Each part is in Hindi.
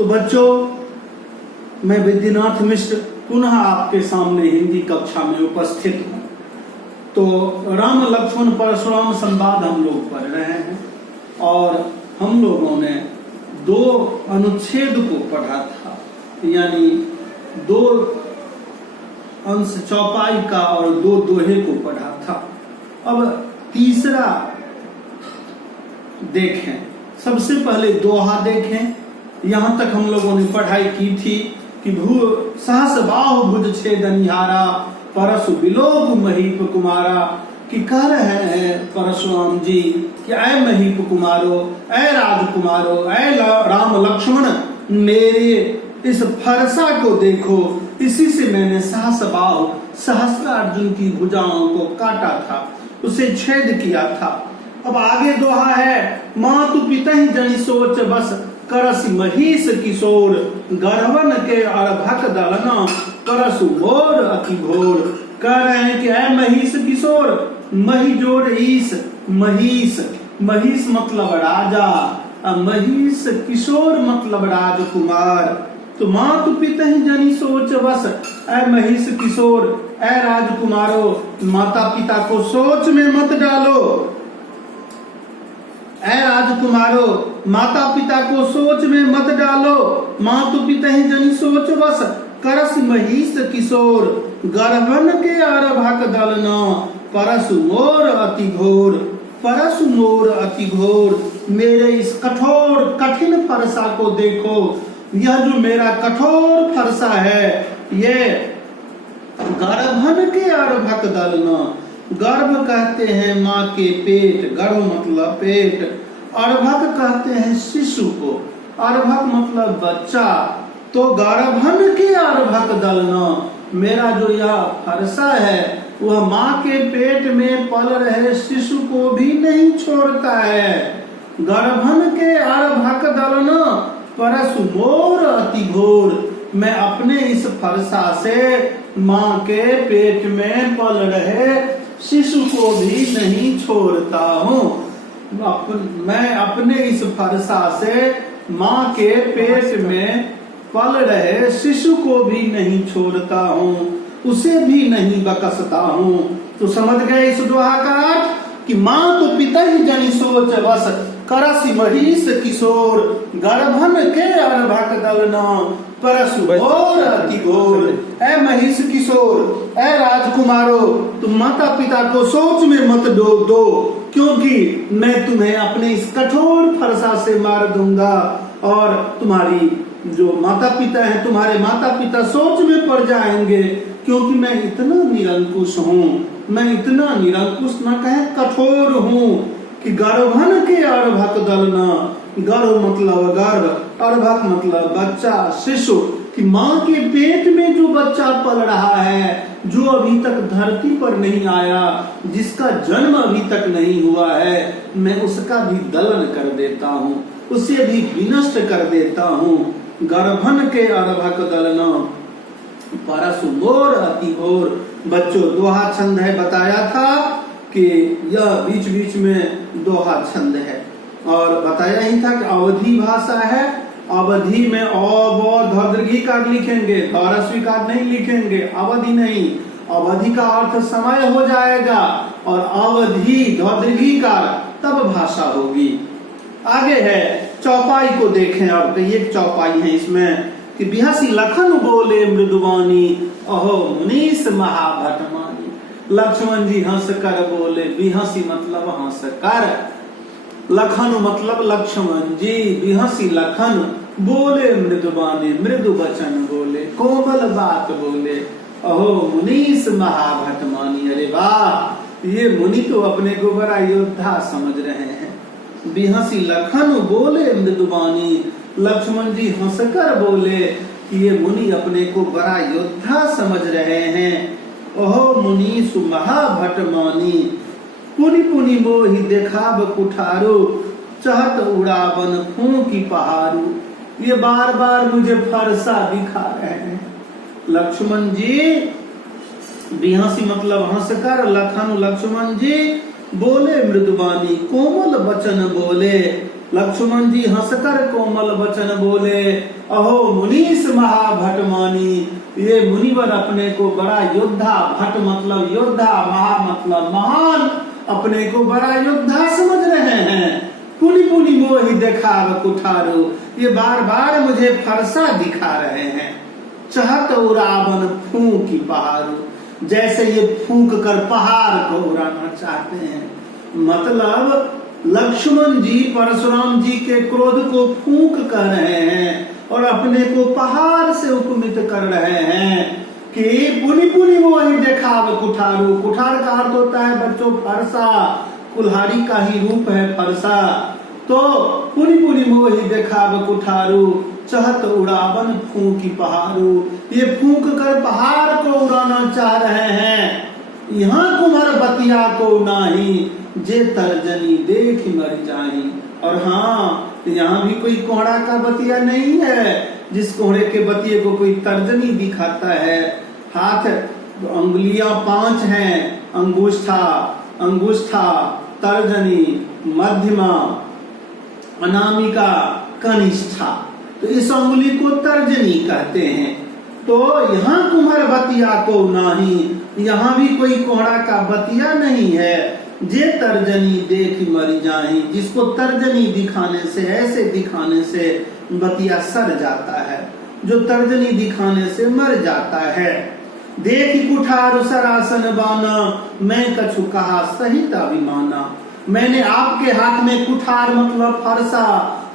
तो बच्चों, मैं विद्यानाथ मिश्र पुनः आपके सामने हिंदी कक्षा में उपस्थित हूँ। तो राम लक्ष्मण परशुराम संवाद हम लोग पढ़ रहे हैं और हम लोगों ने 2 अनुच्छेद को पढ़ा था, यानी 2 अंश चौपाई का और 2 दोहे को पढ़ा था। अब तीसरा देखें। सबसे पहले दोहा देखें। यहां तक हम लोगों ने पढ़ाई की थी कि भू सहस बाहु भुज छेदनिहारा परशु विलोक महीप कुमारा, कि कह रहे हैं परशुराम जी कि ऐ महीप कुमारो, ऐ राजकुमारो, ऐ राम लक्ष्मण, मेरे इस फरसा को देखो, इसी से मैंने सहस बाहु सहस्त्रार्जुन की भुजाओं को काटा था, उसे छेद किया था। अब आगे दोहा है, मातु पिता ही जनि सोच बस करस महिष किशोर, गर्वन के अर्भक दलना करसु मोर अति घोर। कह रहे हैं कि ऐ महिष किशोर, मही जोड़ ईश, महिष, महिष मतलब राजा, महिष किशोर मतलब राजकुमार। तो मातु पिता ही जनि सोच बस, ऐ महिष किशोर, ऐ राजकुमारो, माता पिता को सोच में मत डालो। ऐ राजकुमारो, माता पिता को सोच में मत डालो, मातु पिता ही जनि सोच बस करस महिष किशोर, गर्भन के अर्भक दलना परसु मोर अति घोर। परसु मोर अति घोर, मेरे इस कठोर कठिन फरसा को देखो। यह जो मेरा कठोर फरसा है, ये गर्भन के अर्भक दलना, गर्भ कहते हैं माँ के पेट, गर्भ मतलब पेट, अर्भक कहते हैं शिशु को, अर्भक मतलब बच्चा। तो गर्भन के अर्भक दलना, मेरा जो यह फरसा है वह माँ के पेट में पल रहे शिशु को भी नहीं छोड़ता है। गर्भन के अर्भक दलना परसु मोर अति घोर, मैं अपने इस फरसा से माँ के पेट में पल रहे शिशु को भी नहीं छोड़ता हूँ। मैं अपने इस फरसा से माँ के पेट में पल रहे शिशु को भी नहीं छोड़ता हूँ, उसे भी नहीं बकसता हूँ। तो समझ गए इस दोहा का अर्थ कि माँ तो पिता ही जनि सोच बस करसि महिष किशोर, गर्भन के अर्भक दलना परसु घोर अति घोर। ऐ महिष किशोर, ऐ राजकुमारो, तुम माता पिता को सोच में मत दो, क्योंकि मैं तुम्हें अपने इस कठोर फरसा से मार दूंगा और तुम्हारी जो माता पिता हैं, तुम्हारे माता पिता सोच में पड़ जाएंगे, क्योंकि मैं इतना निरंकुश हूँ, मैं इतना निरंकुश न कहे कठोर हूँ कि गर्भन के अर्भक दलना, गर्भ मतलब गर्भ, अर्भक मतलब बच्चा, शिशु, कि माँ के पेट में जो बच्चा पल रहा है, जो अभी तक धरती पर नहीं आया, जिसका जन्म अभी तक नहीं हुआ है, मैं उसका भी दलन कर देता हूँ, उसे भी विनष्ट कर देता हूँ। गर्भन के अर्भक दलना परसु मोर अति घोर। बच्चों, दोहा छंद है, बताया था कि यह बीच बीच में दोहा छंद है, और बताया ही था कि अवधि भाषा है। अवधि में कार लिखेंगे, ह्रस्वीकार नहीं लिखेंगे, अवधि नहीं। अवधि का अर्थ समय हो जाएगा और अवधि कार तब भाषा होगी। आगे है चौपाई को देखें। अब तो ये चौपाई है इसमें कि बिहसी लखन बोले मृदुवानी, अहो मुनीस महाभटमानी। लक्ष्मण जी हंस कर बोले, बिहसी मतलब हंस कर, लखन मतलब लक्ष्मण जी, बिहसी लखन बोले मृदुवानी, मृदु वचन बोले, कोमल बात बोले, अहो मुनीस महाभटमानी। अरे वाह, ये मुनि तो अपने को बड़ा योद्धा समझ रहे हैं। बिहसी लखन बोले मृदुवानी, लक्ष्मण जी हंसकर बोले कि ये मुनि अपने को बड़ा योद्धा समझ रहे हैं। ओहो मुनीस महाभटमानी, पुनि पुनि मोहि देखाब कुठारो, चहत उड़ावन फूंकी पहाड़ू। ये बार बार मुझे फरसा दिखा रहे हैं। लक्ष्मण जी, बिहसी मतलब हंसकर, लखन लक्ष्मण जी बोले मृदुवानी, कोमल वचन बोले, लक्ष्मण जी हंसकर कोमल वचन बोले, अहो मुनीष महाभटमानी। ये मुनिवर अपने को बड़ा योद्धा, भट मतलब योद्धा, महा मतलब महान, अपने को बड़ा योद्धा समझ रहे हैं। पुनि पुनि मोहि देखाव कुठारो, ये बार बार मुझे फरसा दिखा रहे हैं। चाहत उड़ावन फूंकी पहाड़ो, जैसे ये फूंक कर पहाड़ को उड़ाना चाहते हैं। मतलब लक्ष्मण जी परशुराम जी के क्रोध को फूंक कर रहे हैं और अपने को पहाड़ से उपमित कर रहे हैं कि पुनि पुनि मोहि देखाव कुठारो। कुठार का अर्थ होता है बच्चों फरसा, कुल्हाड़ी का ही रूप है फरसा। तो पुनि पुनि मोहि देखाव कुठारो, चाहत उड़ावन फूंकी पहाड़ो, ये फूंक कर पहाड़ को उड़ाना चाह रहे हैं। यहाँ कुम्हर बतिया को नाही, जे तर्जनी देख मर जाही। और हाँ, यहाँ भी कोई कोहड़ा का बतिया नहीं है जिस कोहड़े के बतिये को कोई तर्जनी दिखाता है। हाथ अंगुलियां 5 हैं, अंगुष्ठा, अंगुष्ठा, तर्जनी, मध्यमा, अनामिका, कनिष्ठा। तो इस अंगुली को तर्जनी कहते हैं। तो यहाँ कुम्हर बतिया को नाही, यहाँ भी कोई कोहड़ा का बतिया नहीं है। जे तर्जनी देख मर जाही, जिसको तर्जनी दिखाने से, ऐसे दिखाने से बतिया सर जाता है, जो तर्जनी दिखाने से मर जाता है। देख कुठार सरासन बाना, मैं कछु कहा सहित अभिमाना। मैंने आपके हाथ में कुठार मतलब फरसा,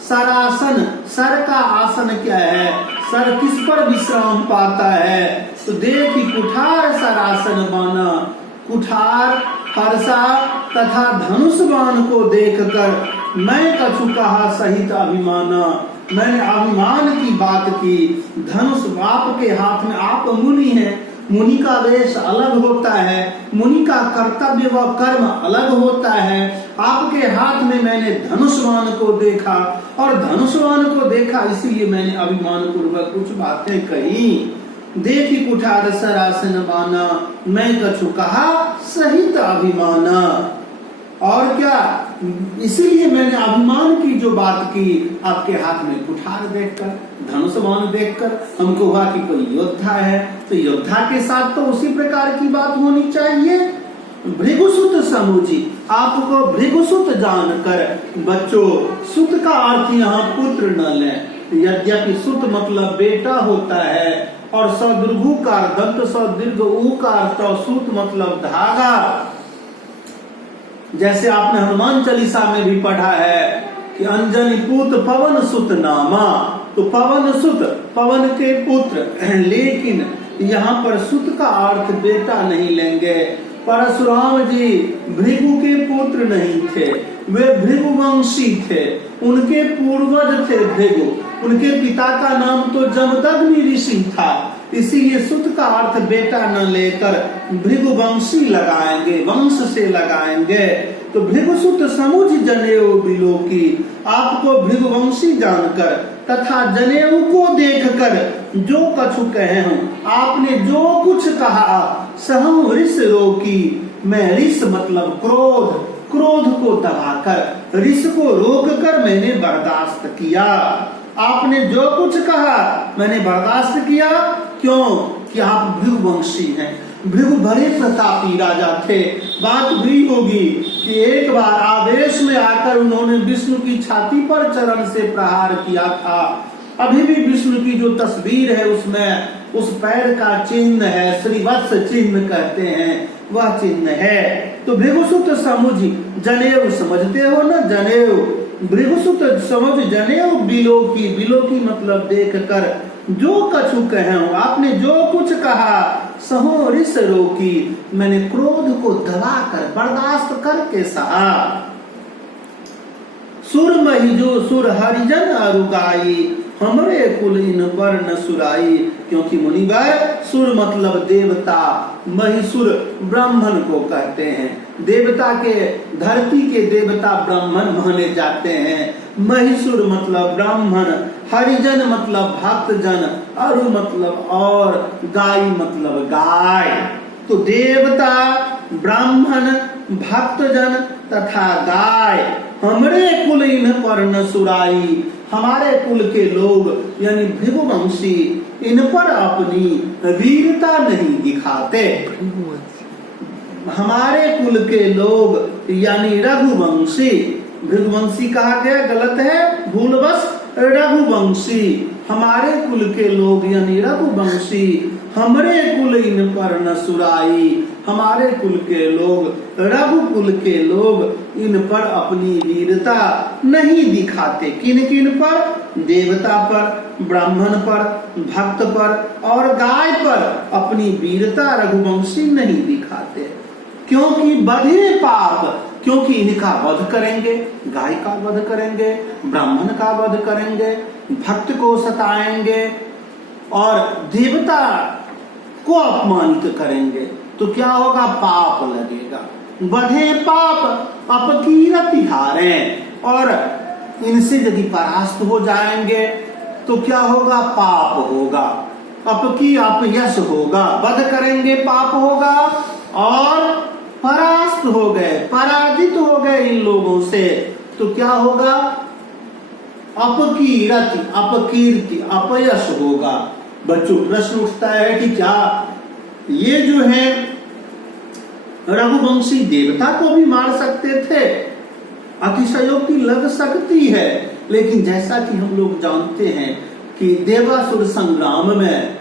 सरासन, सर का आसन क्या है, सर किस पर विश्राम पाता है। तो देखी कुठार सरासन बाना, कुठार, फरसा तथा धनुष बाण को देखकर मैं कछु कहा सहित अभिमाना, मैंने अभिमान की बात की। धनुष आपके हाथ में, आप मुनि हैं, मुनि का वेश अलग होता है, मुनि का कर्तव्य व कर्म अलग होता है। आपके हाथ में मैंने धनुष्वान को देखा और धनुष्वान को देखा इसलिए मैंने अभिमान पूर्वक कुछ बातें कही। देखी कुठार सरासन बाना, मैं कछु कहा सहित अभिमाना। और क्या, इसीलिए मैंने अभिमान की जो बात की आपके हाथ में कुठार देखकर, धनुष्वान देखकर हमको हुआ कि कोई योद्धा है। तो योद्धा के साथ तो उसी प्रकार की बात होनी चाहिए। भृगुसुत समूची, आपको भृगुसुत जानकर बच्चों, सुत का अर्थ यहाँ पुत्र न लें। यद्यपि सुत मतलब बेटा होता है और सदीर्घकार दंत सदीर्घ उकार, तो सूत मतलब धागा। जैसे आपने हनुमान चालीसा में भी पढ़ा है कि अंजनी पुत्र पवन सुत नामा, तो पवन सुत, पवन के पुत्र। लेकिन यहाँ पर सुत का अर्थ बेटा नहीं लेंगे। परशुराम जी भृगु के पुत्र नहीं थे, वे भृगुवंशी थे, उनके पूर्वज थे भृगु। उनके पिता का नाम तो जमदग्नि ऋषि था, इसीलिए सुत का अर्थ बेटा न लेकर भृगुवंशी लगाएंगे, वंश से लगाएंगे। तो भृगुसुत समुझ जनेऊ बिलोकी, आपको भृगुवंशी जानकर तथा जनेऊ को देखकर जो कछु कहे हूँ, आपने जो कुछ कहा सहम ऋष रोकी। मैं ऋष मतलब क्रोध, क्रोध को दबाकर, ऋष को रोककर मैंने बर्दाश्त किया। आपने जो कुछ कहा मैंने बर्दाश्त किया। क्यों? कि आप भृगुवंशी हैं, भृगु बड़े प्रतापी राजा थे। बात भी होगी कि एक बार आवेश में आकर उन्होंने विष्णु की छाती पर चरण से प्रहार किया था। अभी भी विष्णु की जो तस्वीर है उसमें उस पैर का चिन्ह है, श्रीवत्स चिन्ह कहते हैं, वह चिन्ह है। तो भृगुसुत समुझ जनेऊ, समझते हो ना, जनेऊ, भृगुसुत समझ जनेऊ बिलोकी, बिलोकी मतलब देख कर जो कछु कहे हूँ, आपने जो कुछ कहा सहो ऋष रोकी, मैंने क्रोध को दबाकर बर्दाश्त करके सहा। सुर महिजो सुर हरिजन अरुगाई, हमरे कुल इन पर न सुराई। क्योंकि मुनिवर, सुर मतलब देवता, महिसुर ब्राह्मण को कहते हैं। देवता के, धरती के देवता ब्राह्मण माने जाते हैं। महिसुर मतलब ब्राह्मण, हरिजन मतलब भक्तजन, अरु मतलब और, गाय मतलब गाय। तो देवता, ब्राह्मण, भक्तजन तथा गाय हमरे कुल इन पर न सुराई, हमारे कुल के लोग यानी भृगुवंशी इन पर अपनी वीरता नहीं दिखाते। हमारे कुल के लोग यानी रघुवंशी, भृगुवंशी कहा गया गलत है, भूलवश रघुवंशी, हमारे कुल के लोग यानी रघुवंशी हमरे कुल इन पर न सुराई, हमारे कुल के लोग रघुकुल के लोग इन पर अपनी वीरता नहीं दिखाते। किन किन पर? देवता पर, ब्राह्मण पर, भक्त पर और गाय पर अपनी वीरता रघुवंशी नहीं दिखाते। क्योंकि बधे पाप, क्योंकि इनका वध करेंगे, गाय का वध करेंगे, ब्राह्मण का वध करेंगे, भक्त को सताएंगे और देवता को अपमानित करेंगे तो क्या होगा? पाप लगेगा। बधे पाप अपकीरति हारे, और इनसे यदि परास्त हो जाएंगे तो क्या होगा? पाप होगा, अपकी अपयश होगा। वध करेंगे पाप होगा और परास्त हो गए, पराजित हो गए इन लोगों से तो क्या होगा? अपकीरति, अपकीर्ति, अपयश होगा। बच्चों प्रश्न उठता है कि क्या ये जो है रघुवंशी देवता को भी मार सकते थे? अतिशयोक्ति लग सकती है, लेकिन जैसा कि हम लोग जानते हैं कि देवासुर संग्राम में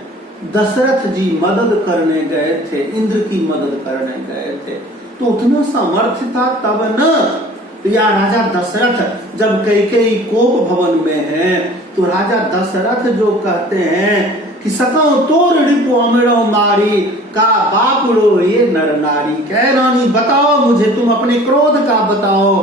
दशरथ जी मदद करने गए थे, इंद्र की मदद करने गए थे, तो उतना सामर्थ्य था तब न। या राजा दशरथ जब कैकेयी कोप भवन में है तो राजा दशरथ जो कहते हैं कि सकौ तोर रिपु अमरो मारी का बापुरो ये नर नारी। कह रानी बताओ मुझे, तुम अपने क्रोध का बताओ,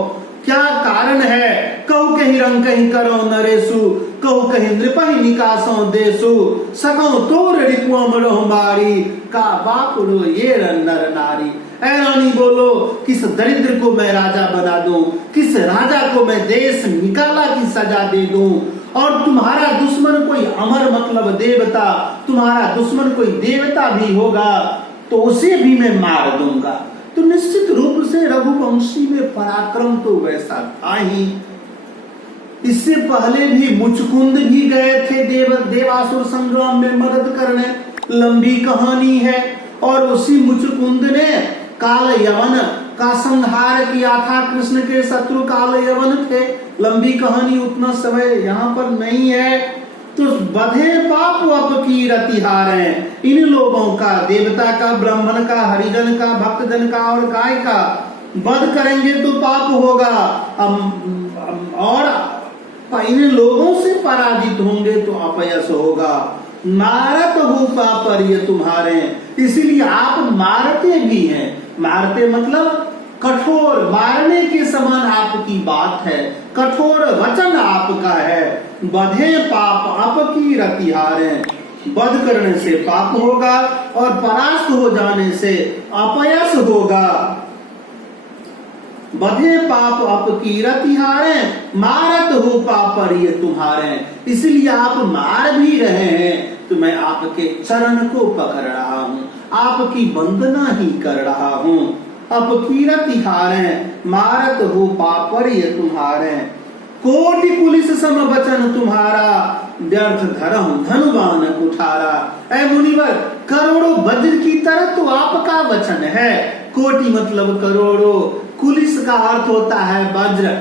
क्या कारण है? कहू कहीं रंग कहीं करो नरेशु, कहू कहीं नृपहि निकासो देशु, सकौ तोर रिपु अमरो मारी का बापुरो ये नर नारी। ऐ रानी बोलो, किस दरिद्र को मैं राजा बना दूं, किस राजा को मैं देश निकाला की सजा दे दूं, और तुम्हारा दुश्मन कोई अमर मतलब देवता, तुम्हारा दुश्मन कोई देवता भी होगा तो उसे भी मैं मार दूंगा। तो निश्चित रूप से रघुवंशी में पराक्रम तो वैसा था ही। इससे पहले भी मुचकुंद भी गए थे देवासुर संग्राम में मदद करने, लंबी कहानी है। और उसी मुचकुंद ने काल यवन का संहार किया था। कृष्ण के शत्रु काल यवन थे। लंबी कहानी, उतना समय यहाँ पर नहीं है। तो बधे पाप अपकीरति हारे, इन लोगों का, देवता का, ब्राह्मण का, हरिजन का, भक्तजन का और गाय का वध करेंगे तो पाप होगा, और इन लोगों से पराजित होंगे तो अपयश होगा। मारत हो पापर ये तुम्हारे, इसीलिए आप मारते भी हैं। मारते मतलब कठोर, मारने के समान आपकी बात है, कठोर वचन आपका है। बधे पाप अपकीरति हारे, वध करने से पाप होगा और परास्त हो जाने से अपयश होगा। बधे पाप अपकीरति हारे, मारत हो पापर ये तुम्हारे, इसलिए आप मार भी रहे हैं तो मैं आपके चरण को पकड़ रहा हूँ, आपकी वंदना ही कर रहा हूँ। अपकीरति हारे, मारत हो पापर ये तुम्हारे, कोटि पुलिस सम वचन तुम्हारा, व्यर्थ धरहु धनुबान कुठारा। ऐ मुनिवर, करोड़ों वज्र की तरह तो आपका वचन है। कोटि मतलब करोड़ों, कुलिस का अर्थ होता है वज्र।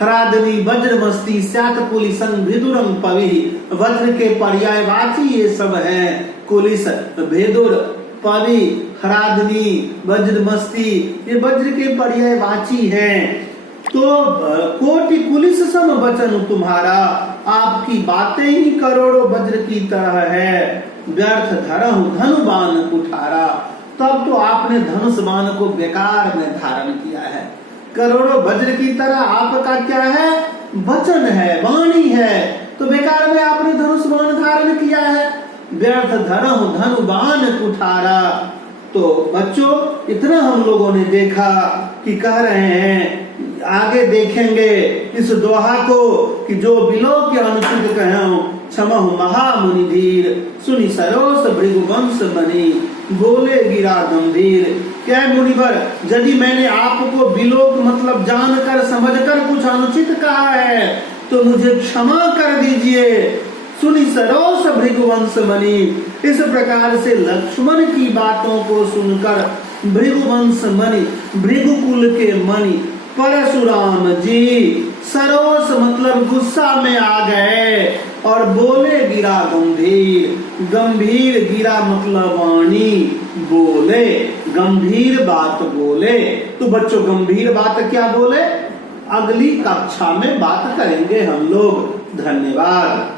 हरादनी वज्र मस्ती स्यात पुलिसं भेदुरं पवि, वज्र के पर्यायवाची ये सब है। कुलिस, भेदुर, पवि, हरादनी, वज्र मस्ती, ये वज्र के पर्यायवाची हैं। तो कोटि पुलिस सम वचन तुम्हारा, आपकी बातें ही करोड़ों वज्र की तरह है। व्यर्थ धरहु धनुबान कुठारा, तब तो आपने धनुष बाण को बेकार में धारण किया है। करोड़ों वज्र की तरह आपका क्या है? वचन है, वाणी है, तो बेकार में आपने धनुष बाण धारण किया है। व्यर्थ धरहु धनुबान कुठारा। तो बच्चों, इतना हम लोगों ने देखा कि कह रहे हैं, आगे देखेंगे इस दोहा को कि जो बिलो के अनुचित कहूं क्षमहु महामुनि धीर, सुनि सरोस भृगुवंश बनी। बोले गिरा गंभीर। क्या मुनिवर, यदि मैंने आपको विलोक मतलब जानकर समझकर कुछ अनुचित कहा है तो मुझे क्षमा कर दीजिए। सुनी सरोस भृगुवंश मणि। इस प्रकार से लक्ष्मण की बातों को सुनकर भृगुवंश मणि, भृगुकुल के मणि परशुराम जी सरोस मतलब गुस्सा में आ गए और बोले गिरा गंभीर। गंभीर गिरा मतलब वाणी, बोले गंभीर बात बोले। तो बच्चों गंभीर बात क्या बोले, अगली कक्षा में बात करेंगे हम लोग। धन्यवाद।